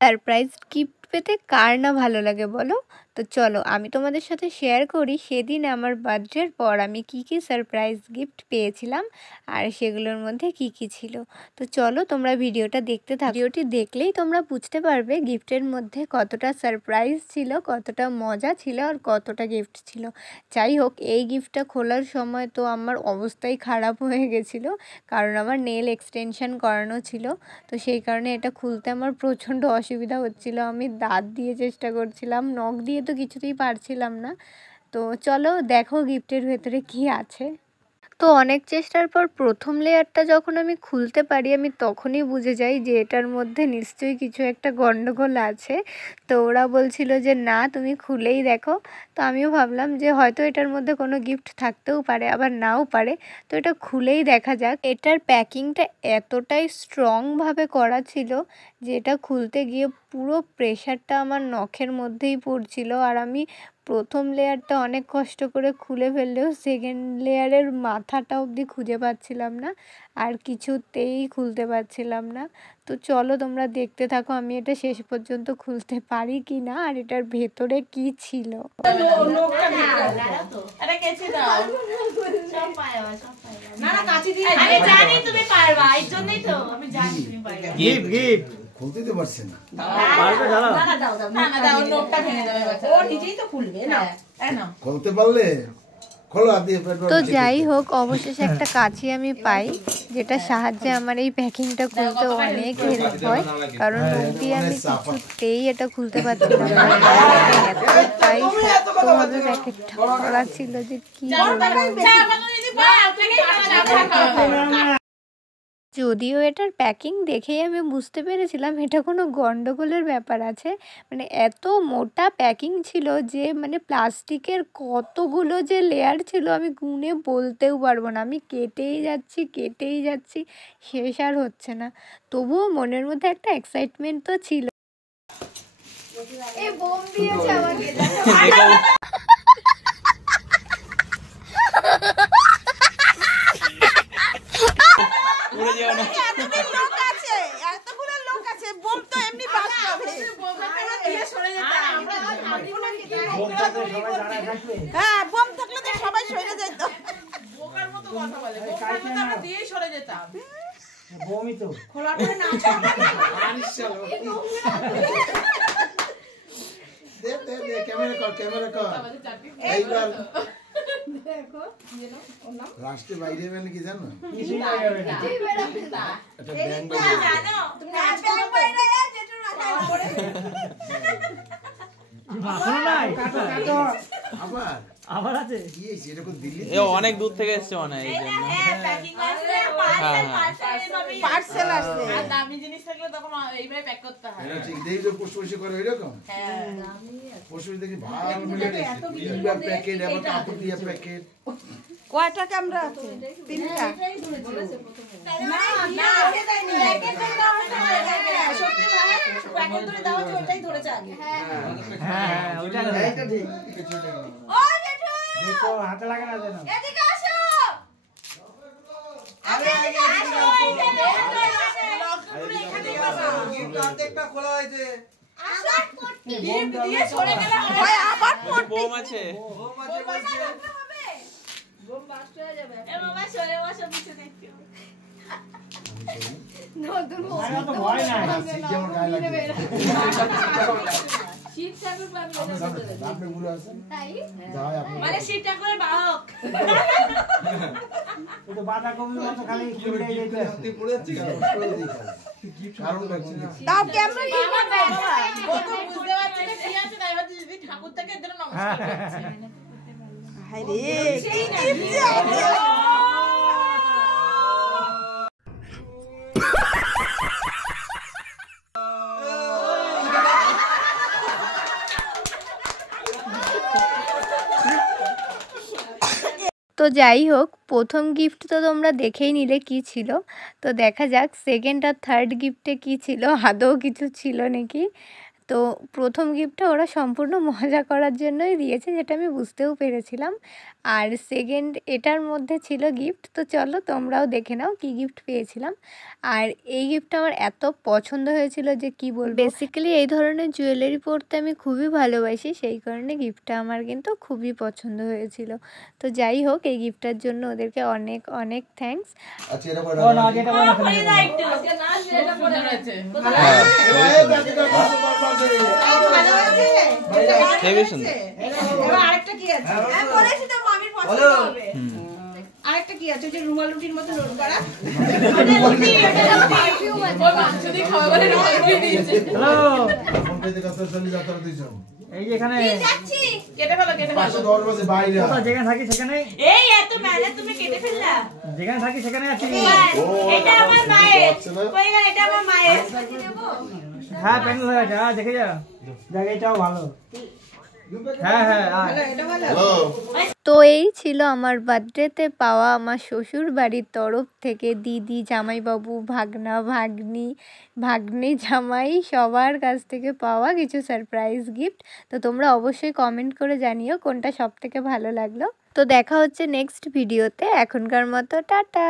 Surprise gift পেতে কার না ভালো লাগে বলো? তো চলো আমি তোমাদের সাথে শেয়ার করি সেদিন আমার বার্থডের পর আমি কি কি সারপ্রাইজ গিফট পেয়েছিলাম আর সেগুলোর মধ্যে কি কি ছিল। তো চলো তোমরা ভিডিওটা দেখতে থাকো। ভিডিওটি দেখলেই তোমরা বুঝতে পারবে গিফটের মধ্যে কতটা সারপ্রাইজ ছিল, কতটা মজা ছিল আর কতটা গিফট ছিল। যাই হোক, এই গিফটটা খোলার সময় তো আমার অবস্থাই খারাপ হয়ে গেছিলো, কারণ আমার নেল এক্সটেনশন করানো ছিল। তো সেই কারণে এটা খুলতে আমার প্রচণ্ড অসুবিধা হচ্ছিল। আমি দাঁত দিয়ে চেষ্টা করছিলাম, নখ দিয়ে তো কিছুতেই পারছিলাম না। তো চলো দেখো গিফটের ভেতরে কি আছে। তো অনেক চেষ্টার পর প্রথম লেয়ারটা যখন আমি খুলতে পারি, আমি তখনই বুঝে যাই যে এটার মধ্যে নিশ্চয়ই কিছু একটা গন্ডগোল আছে। তো ওরা বলছিল যে না তুমি খুলেই দেখো। তো আমিও ভাবলাম যে হয়তো এটার মধ্যে কোনো গিফট থাকতেও পারে, আবার নাও পারে। তো এটা খুলেই দেখা যাক। এটার প্যাকিংটা এতটাই স্ট্রংভাবে করা ছিল যে এটা খুলতে গিয়ে পুরো প্রেশারটা আমার নখের মধ্যেই পড়ছিল। আর আমি প্রথম লেয়ারটা অনেক কষ্ট করে খুলে ফেললেও সেকেন্ড লেয়ারের মাথাটা অবধি খুঁজে পাচ্ছিলাম না, আর কিছুতেই খুলতে পারছিলাম না। তো চলো তোমরা দেখতে থাকো আমি এটা শেষ পর্যন্ত খুলতে পারি কি না আর এটার ভেতরে কি ছিল। খুলতে তো পারছে না। খুলতে পারলে তো যাই হোক, অবশেষে একটা কাঁচি আমি পাই, যেটা সাহায্যে আমার এই প্যাকিংটা খুলতে অনেক হেল্প হয়, কারণ নখ দিয়ে আমি কিছুতেই এটা খুলতে পারছিলাম না। এতটাই শক্তভাবে প্যাকেটটা করা ছিল যে কি যদিও এটার প্যাকিং দেখেই আমি বুঝতে পেরেছিলাম এটা কোনো গন্ডগোলের ব্যাপার আছে। মানে এত মোটা প্যাকিং ছিল যে মানে প্লাস্টিকের কতগুলো যে লেয়ার ছিল আমি গুনে বলতেও পারবো না। আমি কেটেই যাচ্ছি, শেষ আর হচ্ছে না। তবুও মনের মধ্যে একটা এক্সাইটমেন্ট তো ছিল। এই বোম দিয়েছে আমাকে। হ্যাঁ, বোম থাকলে তো সবাই সরে যেত। বোকার মতো কথা বলে, বোকার মতো আমরা দিয়েই সরে যেতাম। বোমই তো খোলা করে নাচ দে ক্যামেরা কর এইবার দেখো ये लो ওর নাম রাষ্ট্রে বাইরে মানে কি জানো? কিছুই বাইরে না এটা ব্যাংক বাইরে জানো তুমি নাচ ব্যাংক বাইরে যেটা রাখা করে মাখনো নাই কাটো আবার আছে কি হইছে? এটা কোন দিল্লি এ অনেক দূর থেকে এসেছে মানে এই জন্য। হ্যাঁ প্যাকিং আসলে পার্সেল আসছে আর দামি জিনিস থাকলে তখন এইভাবে প্যাক করতে হয়। এটা ঠিক দেই যে পোস্ট করে এরকম। হ্যাঁ পোস্ট দেখি ভালো মিলে গেছে। ইবা প্যাকেট আবার কাপড় দিয়া প্যাকেট। কয়টা ক্যামেরা আছে? তিনটা। এটাই ধরে বলেছে প্রথমে। না আগে দেয়নি। প্যাকেট দেওয়া হচ্ছে সত্যি ভাই প্যাকেট ধরে দেওয়া হচ্ছে ওটাই ধরেছে আগে। হ্যাঁ ওইটা এইটা ঠিক। ও জেঠু দেখো হাতে লাগে না যেন। এদিকে আসো। আরে এদিকে আসো এখানে লকডাউন এখানে বাবা গিফট অর্ধেকটা খোলা হয়েছে। আসো পট্টি গিফট দিয়ে সরে গেলে হয় আবার পট্টি বোম আছে বলছে বোম বাস্ট হয়ে যাবে। এ বাবা সরে বসো পিছে দেখো। নতুন ভয় নাই যেমন গায়ে লাগে শীত ঠাকুর পাবি এটা আপনি মুড়ে আছেন তাই যাই আপনি মানে শীত ঠাকুরের বাহক এই তো বাঁধা কবির মতো খালি ফুলে যেতে আছে পড়ে যাচ্ছে কারণ লাগছে না দাও ক্যামেরা কি বাবা ও তো বুঝতে পারছে না কি আছে তাই ভাবছি যদি ঠাকুর থেকে এদের নমস্কার করছে হায় রে কি টিপস আছে তো যাই হোক, প্রথম গিফট তো তোমরা দেখেই নিলে কি ছিল। তো দেখা যাক সেকেন্ড আর থার্ড গিফটে কি ছিল, আদৌ কিছু ছিল নাকি। তো প্রথম গিফটটা ওরা সম্পূর্ণ মজা করার জন্যই দিয়েছে, যেটা আমি বুঝতেও পেরেছিলাম। আর সেকেন্ড এটার মধ্যে ছিল গিফট। তো চলো তোমরাও দেখে নাও কি গিফট পেয়েছিলাম। আর এই গিফটটা আমার এত পছন্দ হয়েছিল যে কি বলবো। বেসিক্যালি এই ধরনের জুয়েলারি পরতে আমি খুবই ভালোবাসি, সেই কারণে গিফটটা আমার কিন্তু খুবই পছন্দ হয়েছিল। তো যাই হোক, এই গিফটটার জন্য ওদেরকে অনেক অনেক থ্যাঙ্কস। আচ্ছা এটা ও না, যেটা বলা আরেকটা কি আছে? বলেছি তো মামির পছন্দ হবে। আরেকটা কি আছে? যে রুমাল রুটির মতো রোল করা। হ্যালো, ফোন পেতে কত চলে যাত্রা দিছ এই যে এখানে যাচ্ছি। কেটে ফেলো, কেটে ফেলো। 510 বাজে বাইরে কোথাও যেখানে থাকি সেখানে, এই এত মেলা তুমি কেটে ফেললা। যেখানে থাকি সেখানে আছি। এটা আমার মায়ের। কই না, এটা আমার মায়ের। হ্যাঁ প্যান্ডেল হয়ে গেছে, দেখে যা জায়গাটাও ভালো। হ্যাঁ হ্যাঁ হ্যালো তো এই ছিল আমার বার্থডেতে পাওয়া আমার শ্বশুর বাড়ির তরফ থেকে দিদি, জামাইবাবু, ভাগনা, ভাগ্নি, ভাগ্নি, জামাই সবার কাছ থেকে পাওয়া কিছু সারপ্রাইজ গিফট। তো তোমরা অবশ্যই কমেন্ট করে জানিও কোনটা সব থেকে ভালো লাগলো। তো দেখা হচ্ছে নেক্সট ভিডিওতে। এখনকার মতো টাটা।